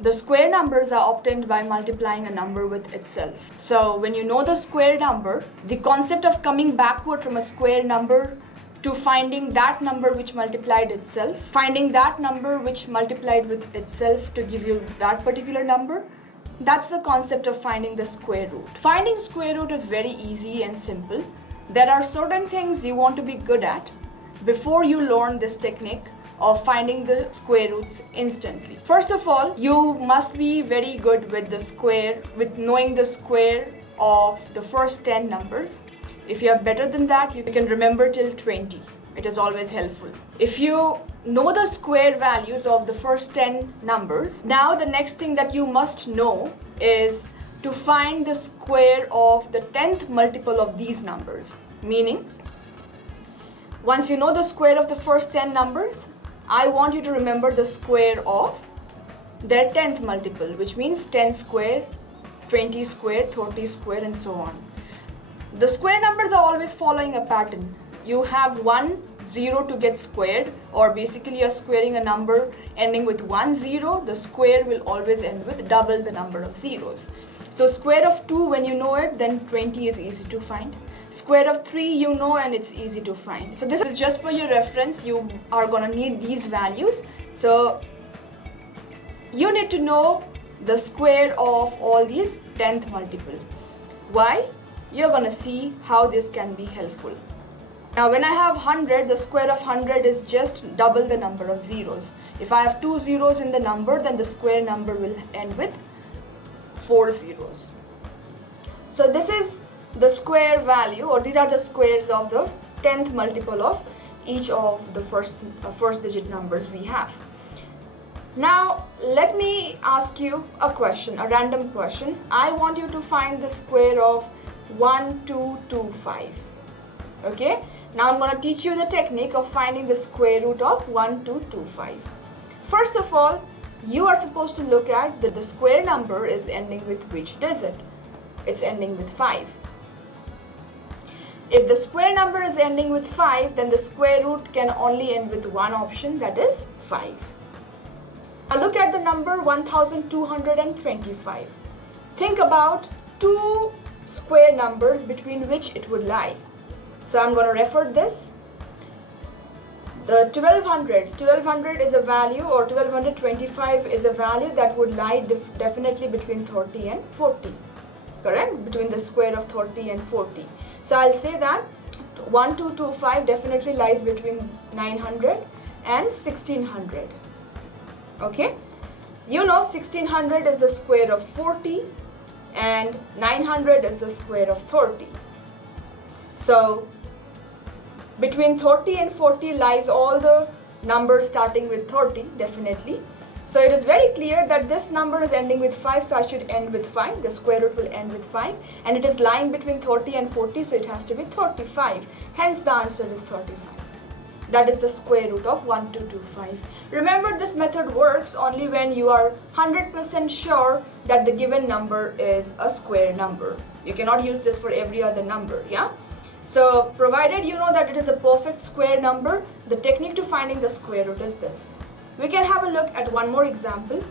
The square numbers are obtained by multiplying a number with itself. So when you know the square number, the concept of coming backward from a square number to finding that number which multiplied itself, finding that number which multiplied with itself to give you that particular number, that's the concept of finding the square root. Finding square root is very easy and simple. There are certain things you want to be good at before you learn this technique of finding the square roots instantly. First of all, you must be very good with the square, with knowing the square of the first 10 numbers. If you are better than that, you can remember till 20. It is always helpful. If you know the square values of the first 10 numbers, now the next thing that you must know is to find the square of the 10th multiple of these numbers. Meaning, once you know the square of the first 10 numbers, I want you to remember the square of their 10th multiple, which means 10 square, 20 square, 30 square, and so on. The square numbers are always following a pattern. You have 1, 0 to get squared, or basically you're squaring a number ending with 1, 0. The square will always end with double the number of zeros. So square of 2, when you know it, then 20 is easy to find. Square of 3 you know, and it's easy to find. So this is just for your reference. You are going to need these values. So you need to know the square of all these 10th multiple. Why? You're going to see how this can be helpful. Now when I have 100, the square of 100 is just double the number of zeros. If I have 2 zeros in the number, then the square number will end with 4 zeros. So this is the square value, or these are the squares of the 10th multiple of each of the first digit numbers we have. Now let me ask you a question, a random question. I want you to find the square of 1225. Okay? Now I'm going to teach you the technique of finding the square root of 1225. First of all, you are supposed to look at that the square number is ending with which digit? It's ending with 5. If the square number is ending with 5, then the square root can only end with one option, that is 5. Now look at the number 1225. Think about two square numbers between which it would lie. So I'm going to refer this. The 1200 is a value, or 1225 is a value that would lie definitely between 30 and 40. Correct? Between the square of 30 and 40. So I'll say that 1225 definitely lies between 900 and 1600. Okay? You know 1600 is the square of 40 and 900 is the square of 30. So between 30 and 40 lies all the numbers starting with 30, definitely. So it is very clear that this number is ending with 5, so I should end with 5. The square root will end with 5. And it is lying between 30 and 40, so it has to be 35. Hence the answer is 35. That is the square root of 1225. Remember, this method works only when you are 100% sure that the given number is a square number. You cannot use this for every other number, yeah? So provided you know that it is a perfect square number, the technique to finding the square root is this. We can have a look at one more example.